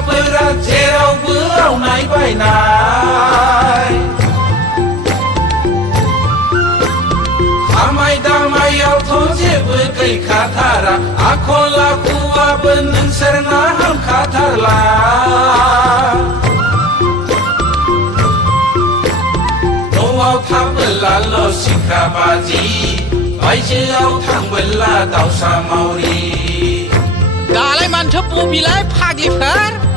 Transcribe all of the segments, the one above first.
सिख्लाफोरा जेरावबो आवनाय बायनाय खामाय दामायावथ' जेबो गैखाथारा आखल आखुआबो नोंसोरना हामखाथारला न'आव थाबोलाल' सिख्रा बाजि बायजोआव थांबोला दावसा मावरि दालाय मानोथो बबिलाय फाग्लिफोर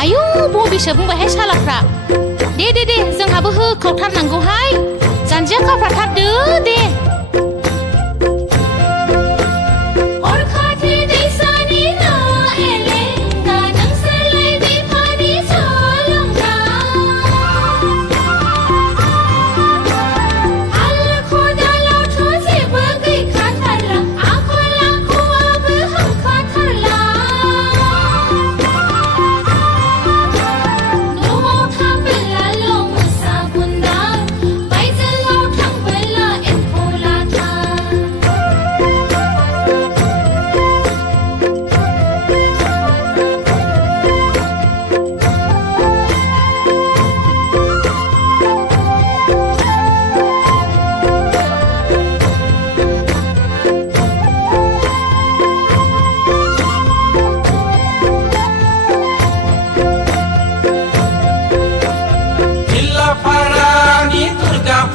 आयु बबिसो बुंबायहाय सालाफ्रा दे जोंहाबो होखावथारनांगौहाय जानजिया खाफ्राथारदो दे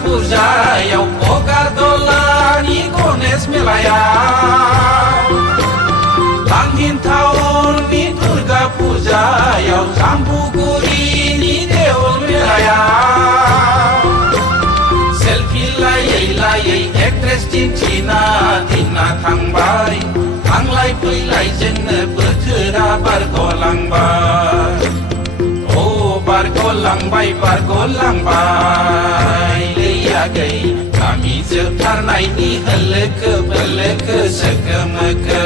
फुजायाव बगादलानि गणेश मेलायाव बांहिन टाउननि दुर्गा फुजायाव जाम्बुगुरिनि देवल मेलायाव सेलफि लायै लायै एक्ट्रेस दिन्थिना दिना थांबाय थांलाय फैलायजोंनो बोथोरा बारग'लांबाय बारग'लांबाय लैयागै गामि जोबथारनायनि होलोखो बोलोखो सोगोमोखो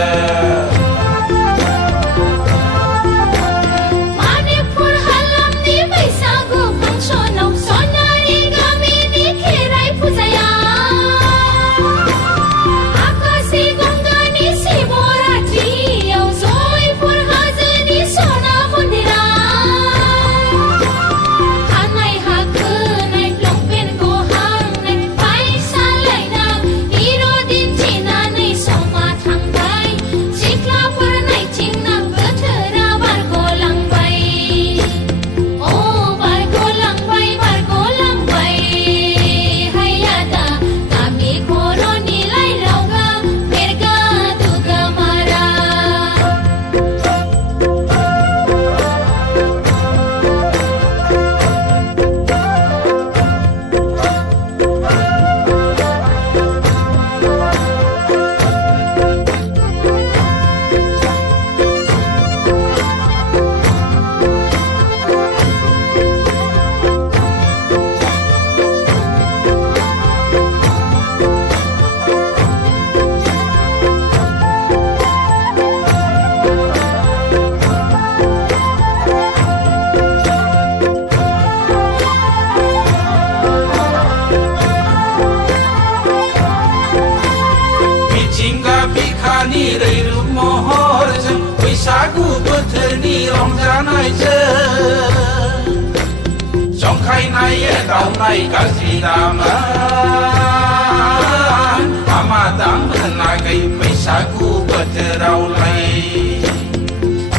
रैरुब महरजों बैसागु बोथोरनि रंजानायजों जंखायनाय एदावनाय गाज्रि दामोन हामा दाम होनागै बैसागु बोथोरावलाय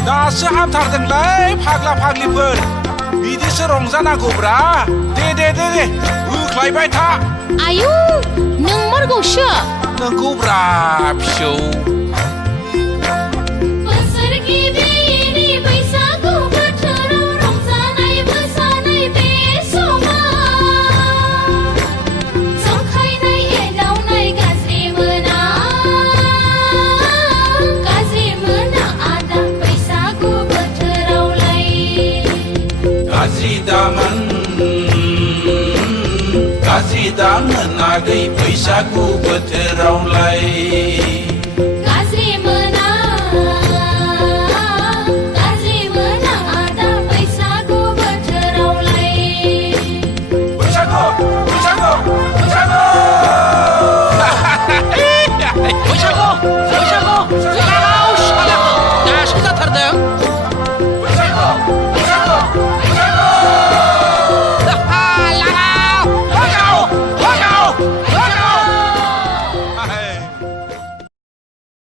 दासो हामथारदोंलै फाग्ला फाग्लिफोर बिदिसो रंजानांगौब्रा दे होख्लायबाय था आयु नों मरगौसो नोंगौब्रा फिसौ गाज्रि दामोन आगै बैसागु बोथोरावलाय